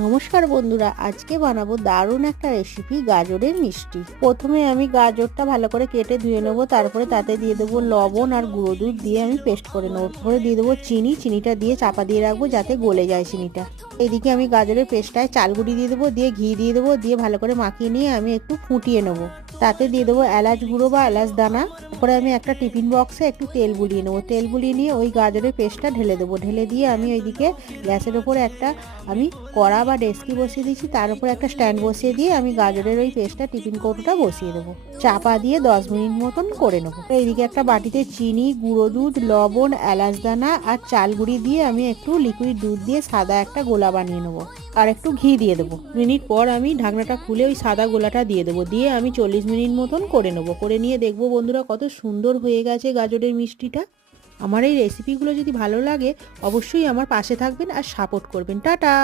নমস্কার বন্ধুরা, আজকে বানাবো দারুণ একটা রেসিপি গাজরের মিষ্টি। প্রথমে আমি গাজরটা ভালো করে কেটে ধুয়ে নেবো, তারপরে তাতে দিয়ে দেবো লবণ আর গুঁড়ো দুধ দিয়ে আমি পেস্ট করে নেবো। তারপরে দিয়ে দেবো চিনিটা দিয়ে চাপা দিয়ে রাখবো যাতে গলে যায় চিনিটা। এইদিকে আমি গাজরের পেস্টটায় চালগুঁড়ি দিয়ে দেবো, দিয়ে ঘি দিয়ে দেবো, দিয়ে ভালো করে মাখিয়ে নিয়ে আমি একটু ফুটিয়ে নেবো। তাতে দিয়ে দেবো এলাচ গুঁড়ো বা এলাচ দানা। তারপরে আমি একটা টিফিন বক্সে একটু তেল বুলিয়ে নেবো, তেল বুলিয়ে নিয়ে ওই গাজরের পেস্টটা ঢেলে দেবো। ঢেলে দিয়ে আমি ওইদিকে গ্যাসের ওপরে একটা আমি কড়া বা ডেস্কি বসিয়ে দিয়েছি, তার উপর একটা স্ট্যান্ড বসিয়ে দিয়ে আমি গাজরের ওই পেস্টটা টিফিন কৌটোটা বসিয়ে দেবো। চাপা দিয়ে 10 মিনিট মতন করে নেবো। এইদিকে একটা বাটিতে চিনি, গুঁড়ো দুধ, লবণ, এলাচ দানা আর চাল গুঁড়ি দিয়ে আমি একটু লিকুইড দুধ দিয়ে সাদা একটা গোলা বানিয়ে নেবো। আর একটু ঘি দিয়ে দেবো। মিনিট পর আমি ঢাকনাটা খুলে ওই সাদা গোলাটা দিয়ে দেবো, দিয়ে আমি 40 মিনিট মতন করে নেবো। করে নিয়ে দেখবো বন্ধুরা কত সুন্দর হয়ে গেছে গাজরের মিষ্টিটা। আমার এই রেসিপিগুলো যদি ভালো লাগে অবশ্যই আমার পাশে থাকবেন আর সাপোর্ট করবেন। টাটা।